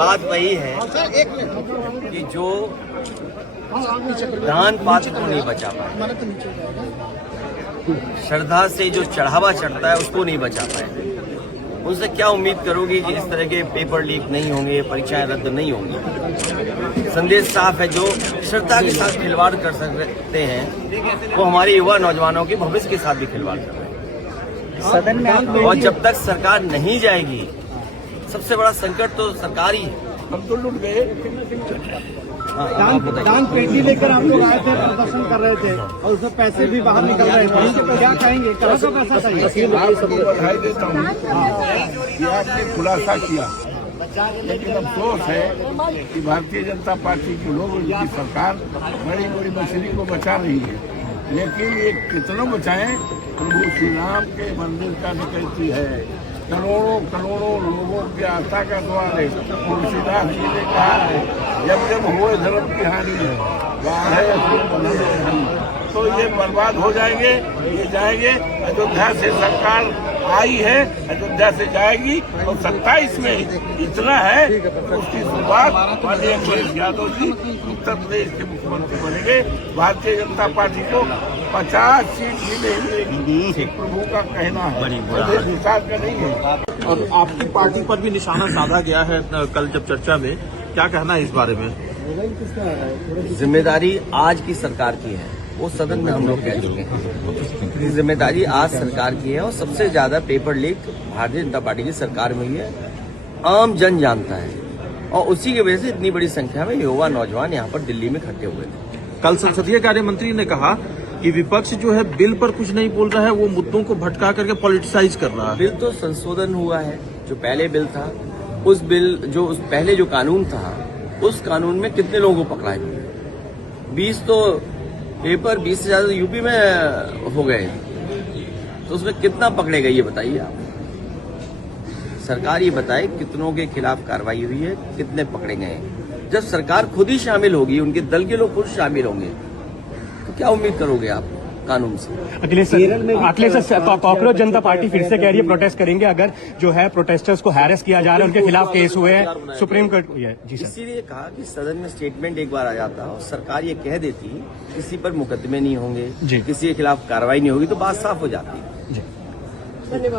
बात वही है कि जो दान पात्र को नहीं बचा पाए, श्रद्धा से जो चढ़ावा चढ़ता है उसको नहीं बचा पाए, उनसे क्या उम्मीद करोगी कि इस तरह के पेपर लीक नहीं होंगे, परीक्षाएं रद्द नहीं होंगी। संदेश साफ है, जो श्रद्धा के साथ खिलवाड़ कर सकते हैं वो हमारे युवा नौजवानों के भविष्य के साथ भी खिलवाड़ कर रहे हैं। सदन में और जब तक सरकार नहीं जाएगी, सबसे बड़ा संकट तो सरकार ही है। हम तो लुट गए। दान पेटी लेकर आप लोग आए थे, प्रदर्शन कर रहे थे और उसमें पैसे भी बाहर निकल रहे थे, क्या कहेंगे? कहाँ का पैसा चाहिए? आपको बधाई देता हूँ कि आपने खुलासा किया, लेकिन अफसोस है कि भारतीय जनता पार्टी के लोग, उनकी सरकार बड़ी बड़ी मछली को बचा रही है, लेकिन ये कितना बचाएं? प्रभु श्री राम के मंदिर का निकलती है, करोड़ों करोड़ों लोगों की आस्था का द्वार है। तुलसीदास जी ने कहा है, जब जब हुए धर्म की हानि है, तो ये बर्बाद हो जाएंगे, ये जाएंगे। अयोध्या से सरकार आई है, अयोध्या से जाएगी और 27 में इतना है, उसकी शुरुआत माननीय अखिलेश यादव जी उत्तर प्रदेश के मुख्यमंत्री बनेंगे। भारतीय जनता पार्टी को 50 सीट भी नहीं मिलेगी, प्रभु का कहना है, प्रदेश विकास का नहीं है। और आपकी पार्टी पर भी निशाना साधा गया है कल जब चर्चा में, क्या कहना है इस बारे में? जिम्मेदारी आज की सरकार की है, वो सदन में हम लोग कह चुके हैं। जिम्मेदारी आज सरकार की है और सबसे ज्यादा paper leak Bharatiya Janata party की सरकार में ही है, आम जन जानता है, और उसी की वजह से इतनी बड़ी संख्या में युवा नौजवान यहाँ पर दिल्ली में इकट्ठे हुए थे। कल संसदीय कार्य मंत्री ने कहा कि विपक्ष जो है बिल पर कुछ नहीं बोल रहा है, वो मुद्दों को भटका करके पॉलिटिसाइज कर रहा है। बिल तो संशोधन हुआ है, जो पहले बिल था, उस बिल जो उस पहले जो कानून था, उस कानून में कितने लोगों को पकड़ा है? 20 तो पेपर, 20 से ज्यादा यूपी में हो गए, तो उसमें कितना पकड़े गए ये बताइए आप। सरकार ये बताए कितनों के खिलाफ कार्रवाई हुई है, कितने पकड़े गए। जब सरकार खुद ही शामिल होगी, उनके दल के लोग खुद शामिल होंगे, तो क्या उम्मीद करोगे आप कानून से? अखिलेश कॉकरोच जनता पार्टी फिर से कह रही है प्रोटेस्ट करेंगे अगर जो है प्रोटेस्टर्स को हैरेस किया जा रहा है, उनके खिलाफ केस हुए हैं सुप्रीम कोर्ट। जी सर, इसीलिए कहा कि सदन में स्टेटमेंट एक बार आ जाता और सरकार ये कह देती किसी पर मुकदमे नहीं होंगे, किसी के खिलाफ कार्रवाई नहीं होगी, तो बात साफ हो जाती। धन्यवाद।